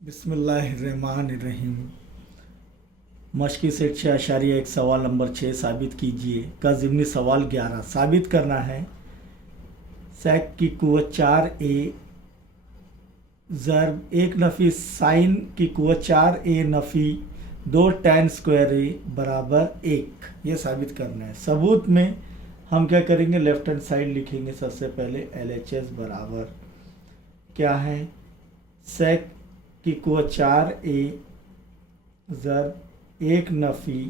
बिस्मिल्लाहिर्रहमानिर्रहीम। मश्की सेट 6.1 सवाल नंबर 6 साबित कीजिए का ज़िमनी सवाल 11 साबित करना है। सेक की कुव्वत 4a ज़र्ब 1 नफ़ी साइन की कुव्वत 4a नफ़ी 2 tan स्क्वायर a बराबर 1, ये साबित करना है। सबूत में हम क्या करेंगे, लेफ्ट हैंड साइड लिखेंगे। सबसे पहले LHS बराबर क्या है, सेक की कुव्वत 4a ज़र्ब 1 नफ़ी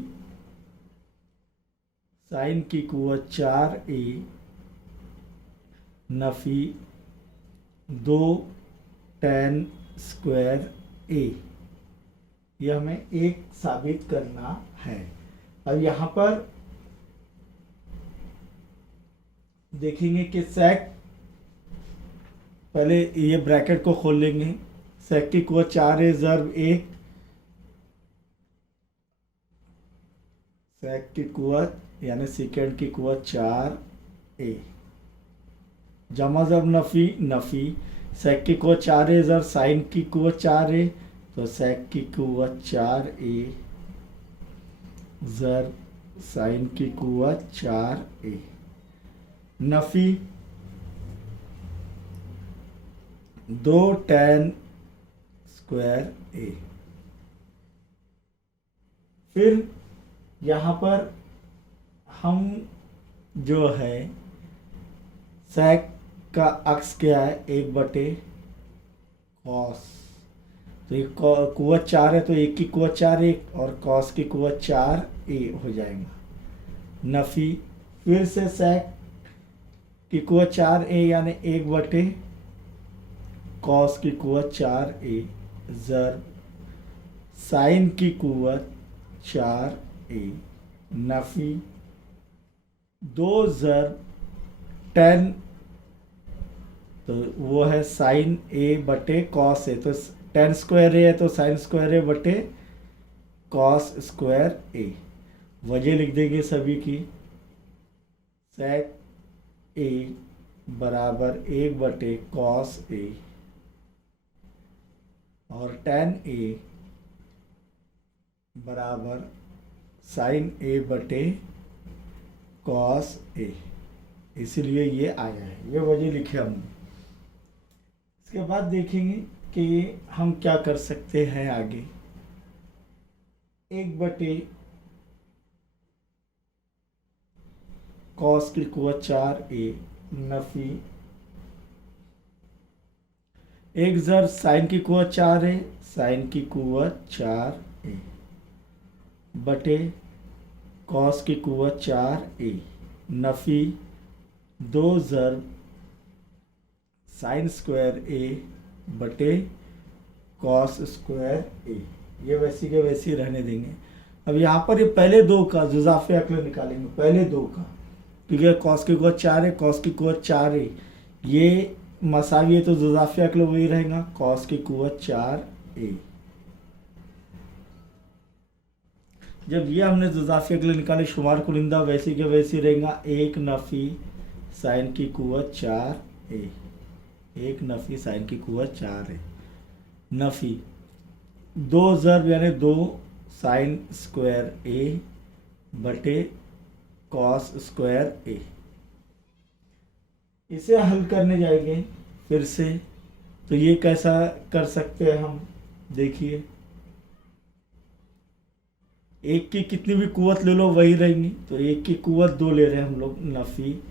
साइन की कुव्वत 4a नफ़ी 2 tan स्क्वायर a, यह हमें एक साबित करना है। अब यहाँ पर देखेंगे कि सेक, पहले ये ब्रैकेट को खोल लेंगे। सेक की कुव्वत 4a ज़र्ब 1, सेक की कुव्वत यानी सेकेंड की कुव्वत 4a जमा ज़र्ब नफ़ी नफ़ी सेक की कुव्वत 4a ज़र्ब साइन की कुव्वत 4a, तो सेक की कुव्वत 4a ज़र्ब साइन की कुव्वत 4a नफ़ी 2 tan स्क्वायर a। फिर यहाँ पर हम जो है सेक का अक्स क्या है, 1/cos, तो ये कुव्वत 4 है तो 1 की कुव्वत 4a और cos की कुव्वत 4a हो जाएगा। नफ़ी फिर से सेक की कुव्वत 4a यानी 1/cos की कुव्वत 4a ज़र्ब साइन की कुव्वत 4a नफ़ी 2 ज़र्ब tan, तो वो है साइन a/cos a, तो tan स्क्वायर a है तो sine square a/cos square a। वजह लिख देंगे सभी की। सेक a बराबर 1/cos a और tan a बराबर साइन a/cos a, इसीलिए ये आया है, ये वजह लिखे हमने। इसके बाद देखेंगे कि हम क्या कर सकते हैं आगे। 1/cos की कुव्वत 4a नफ़ी 1 ज़र्ब साइन की कुव्वत 4a साइन की कुव्वत 4a बटे cos की कुव्वत 4a नफ़ी 2 ज़र्ब साइन स्क्वायर a बटे cos स्क्वायर a, ये वैसी के वैसी रहने देंगे। अब यहाँ पर ये पहले दो का जुज़ाफ़े अक्ल निकालेंगे, पहले दो का, क्योंकि cos की कुव्वत 4 है, cos की कुव्वत 4a ये मसावी है तो जुज़ाफ़े अक्ल वही रहेगा, cos की कुव्वत 4a। जब ये हमने जुज़ाफ़े अक्ल निकाले, शुमार कुलिंदा वैसी के वैसी रहेगा। 1 नफ़ी साइन की कुव्वत 4a, 1 नफ़ी साइन की कुव्वत 4a नफ़ी 2 ज़र्ब यानी 2 साइन स्क्वायर a बटे cos स्क्वायर a। इसे हल करने जाएंगे फिर से, तो ये कैसा कर सकते हैं हम, देखिए 1 की कितनी भी कुव्वत ले लो वही रहेंगी, तो 1 की कुव्वत 2 ले रहे हैं हम लोग। नफ़ी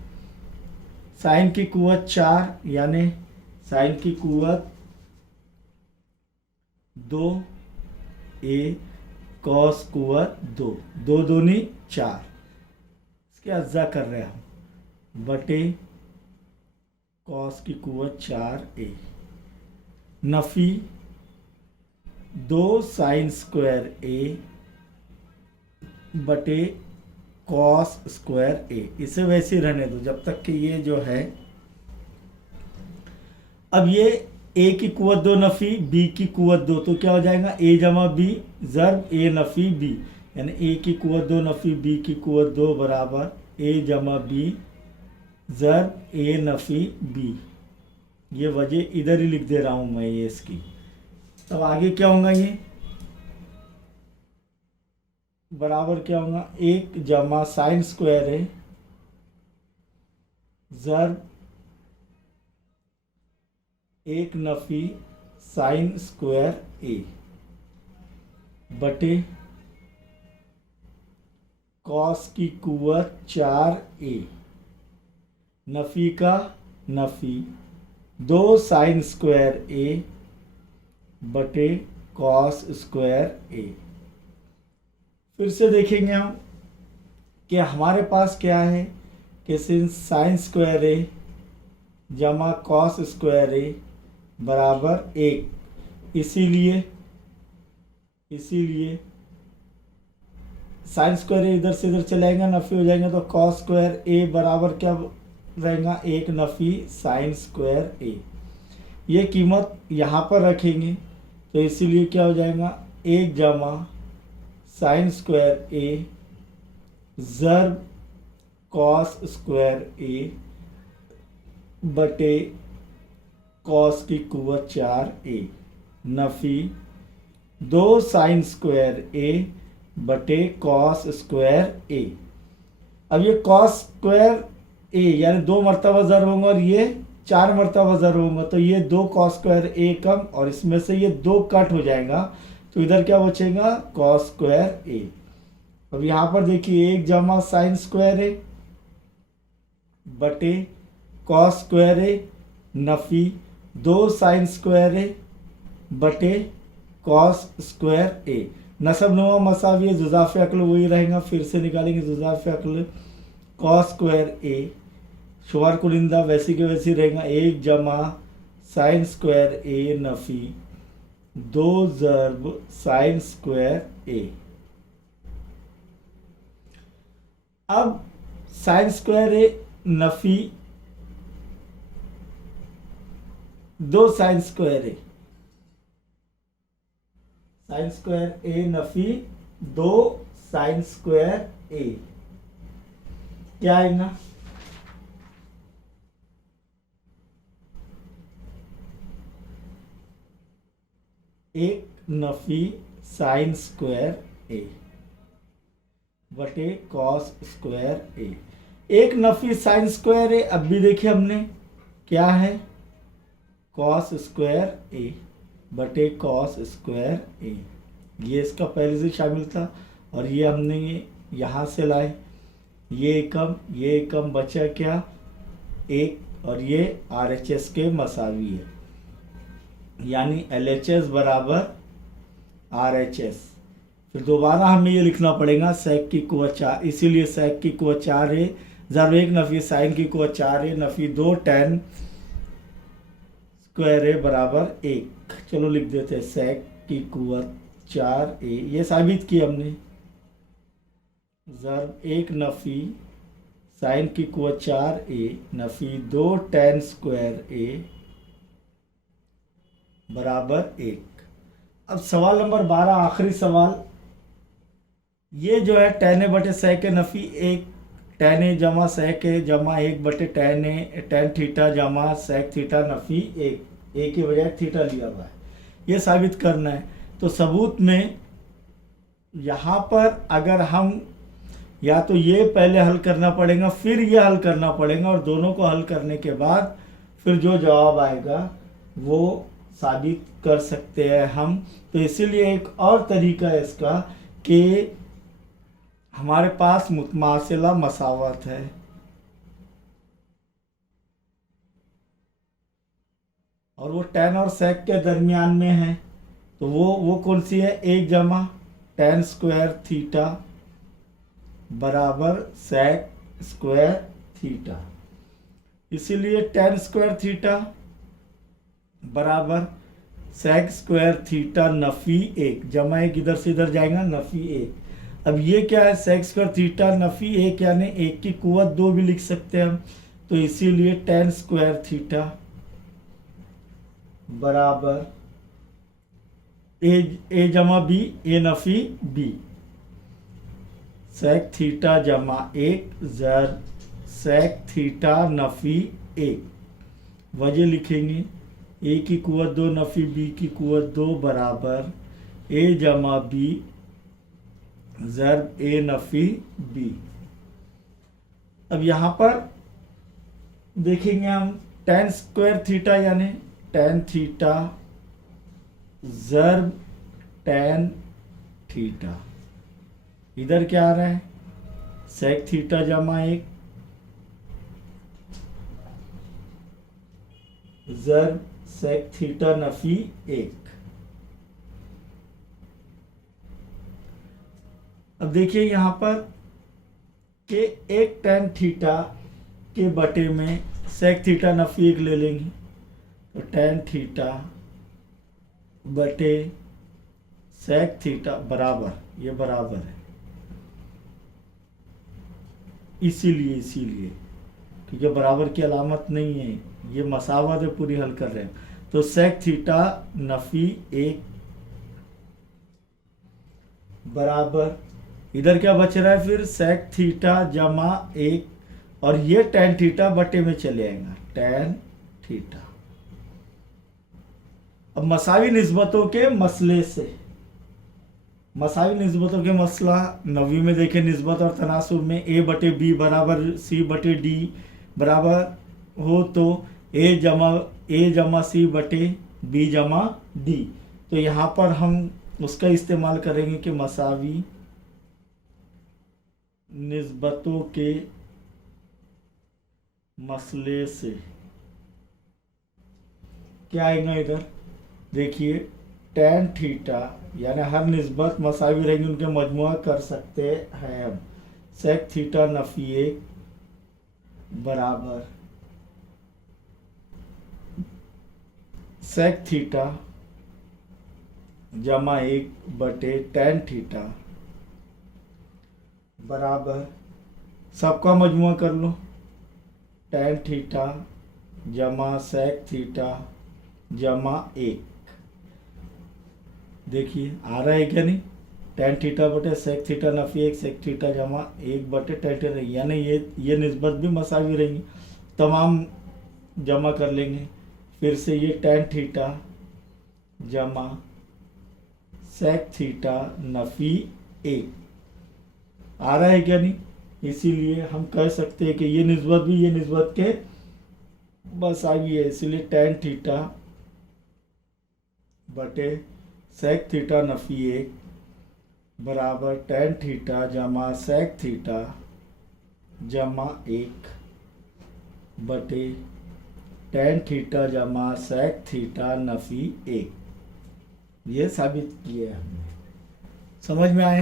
साइन की कुव्वत 4 यानी साइन की कुव्वत 2a cos कुव्वत 2, 2 दूनी 4, इसके अज्जा कर रहे हैं हम, बटे cos की कुव्वत 4a नफ़ी 2 साइन स्क्वायर a बटे cos स्क्वायर a, इसे वैसे ही रहने दो जब तक कि ये जो है। अब ये a की कुव्वत 2 नफ़ी b की कुव्वत 2, तो क्या हो जाएगा a जमा b ज़र्ब a नफ़ी b, यानी a की कुव्वत 2 नफ़ी b की कुव्वत 2 बराबर a जमा b ज़र्ब a नफ़ी b। ये वजह इधर ही लिख दे रहा हूँ मैं ये इसकी। तब आगे क्या होगा, ये बराबर क्या होगा, 1 जमा साइन स्क्वायर ए ज़र्ब 1 नफी साइन स्क्वायर ए बटे कॉस की कुवत 4a, नफी का नफी 2 साइन स्क्वायर ए बटे कॉस स्क्वायर ए। फिर से देखेंगे हम कि हमारे पास क्या है कि साइन स्क्वायर ए जमा कॉस स्क्वायर ए बराबर 1, इसीलिए साइन स्क्वायर ए इधर से इधर चलेगा, नफी हो जाएगा, तो कॉस स्क्वायर ए बराबर क्या रहेगा, 1 नफी साइन स्क्वायर ए। ये कीमत यहाँ पर रखेंगे तो इसीलिए क्या हो जाएगा, 1 जमा साइन स्क्वायर ए ज़र्ब कॉस स्क्वायर ए बटे कॉस की कुवत 4a नफी 2 साइन स्क्वायर ए बटे कॉस स्क्वायर ए। अब ये कॉस स्क्वायर ए यानी 2 मरतबा ज़र होंगे और ये 4 मरतबा ज़र होंगे, तो ये 2 कॉस स्क्वायर ए कम और इसमें से ये 2 कट हो जाएगा, तो इधर क्या बचेगा, कॉस स्क्वायर ए। अब यहाँ पर देखिए 1 जमा साइन स्क्वायर ए बटे कॉस स्क्वायर ए नफी 2 साइन स्क्वायर ए बटे कॉस स्क्वायर ए। नसब नुमा मसावी जुज़ाफ़ अक्ल वही रहेगा, फिर से निकालेंगे जुज़ाफ़ अक्ल कॉस स्क्वायर ए, शुमार कुलिंदा वैसी के वैसी रहेगा, 1 जमा साइन स्क्वायर ए नफी 2 ज़र्ब साइन स्क्वायर ए। अब साइन स्क्वायर ए नफी 2 साइन स्क्वायर ए, साइन स्क्वायर ए नफी 2 साइन स्क्वायर ए क्या आएगा, एक नफी साइन स्क्वायर ए बटे कॉस स्क्वायर ए। 1 नफी साइन स्क्वायर ए, अब भी देखिए हमने क्या है, कॉस स्क्वायर ए बटे कॉस स्क्वायर ए, ये इसका पहले से शामिल था और ये हमने यहाँ से लाए, ये एकम बचा क्या, 1 और ये RHS के मसावी है, यानी LHS बराबर RHS। फिर दोबारा हमें ये लिखना पड़ेगा सेक की कुवत 4, इसीलिए सेक की कुवत 4 है ज़रूर 1 नफी साइन की कुवत 4 है नफी 2 टैन स्क्वायर ए बराबर 1। चलो लिख देते हैं सेक की कुवत 4a, ये साबित किया हमने, ज़रूर 1 नफी साइन की कुवत 4a नफी 2 टैन स्क्वायर ए बराबर 1। अब सवाल नंबर 12 आखिरी सवाल, ये जो है टैन ए बटे सेक ए नफी 1 टैन ए जमा सेक ए जमा 1 बटे टैन ए टैन थीटा जमा सेक थीटा नफी 1, ए के बजाय थीटा लिया हुआ है, ये साबित करना है। तो सबूत में यहाँ पर अगर हम या तो ये पहले हल करना पड़ेगा फिर ये हल करना पड़ेगा, और दोनों को हल करने के बाद फिर जो जवाब आएगा वो साबित कर सकते हैं हम। तो इसीलिए एक और तरीका है इसका कि हमारे पास मुतमासिला मसावत है, और वो टैन और सेक के दरमियान में है, तो वो कौन सी है, 1 जमा टैन स्क्वायर थीटा बराबर सेक स्क्वायर थीटा। इसीलिए टैन स्क्वायर थीटा बराबर सेक स्क्वायर थीटा नफी 1 जमा 1 इधर से इधर जाएगा नफी 1। अब ये क्या है, सेक स्क्वायर थीटा नफी 1 यानी 1 की कुवत 2 भी लिख सकते हैं हम, तो इसीलिए टैन स्क्वायर थीटा बराबर ए जमा बी ए नफी बी, सेक थीटा जमा 1 ज़र सेक थीटा नफी 1। वजह लिखेंगे ए की कुवत 2 नफ़ी बी की कुवत 2 बराबर ए जमा बी ज़र्ब ए नफ़ी बी। अब यहाँ पर देखेंगे हम tan स्क्वायर थीटा यानी tan थीटा ज़र्ब tan थीटा, इधर क्या आ रहा है sec थीटा जमा 1 ज़र्ब sec थीटा नफ़ी 1। अब देखिए यहाँ पर कि एक tan थीटा के बटे में sec थीटा नफ़ी 1 ले लेंगे तो tan थीटा बटे sec थीटा बराबर, ये बराबर है, इसीलिए क्योंकि बराबर की अलामत नहीं है, ये मसावत है, पूरी हल कर रहे हैं। तो sec थीटा नफ़ी 1 बराबर, इधर क्या बच रहा है फिर sec थीटा जमा 1 और ये tan थीटा बटे में चले आएगा tan थीटा। अब मसावी निस्बतों के मसले से, मसावी निस्बतों के मसला 9वीं में देखें निस्बत और तनासुब में a बटे b बराबर c बटे d बराबर हो तो a जमा c बटे b जमा d। तो यहाँ पर हम उसका इस्तेमाल करेंगे कि मसावी निस्बतों के मसले से क्या आएगा, इधर देखिए tan थीटा यानी हर निस्बत मसावी रहेंगे, उनके मजमुआ कर सकते हैं हम। sec थीटा नफ़ी 1 बराबर sec थीटा जमा 1 बटे tan थीटा बराबर, सबका मजमुआ कर लो, tan थीटा जमा sec थीटा जमा 1। देखिए आ रहा है क्या नहीं, tan थीटा बटे sec थीटा नफ़ी 1 sec थीटा जमा 1 बटे tan थीटा, यानी ये निस्बत भी मसावी रहेंगी, तमाम जमा कर लेंगे। फिर से ये tan थीटा जमा sec थीटा नफ़ी 1 आ रहा है क्या नहीं, इसीलिए हम कह सकते हैं कि ये निस्बत भी ये निस्बत के मसावी है, इसलिए tan थीटा बटे sec थीटा नफ़ी 1 बराबर tan थीटा जमा sec थीटा जमा 1 बटे tan थीटा जमा sec थीटा नफ़ी 1। ये साबित किया हमने, समझ में आया।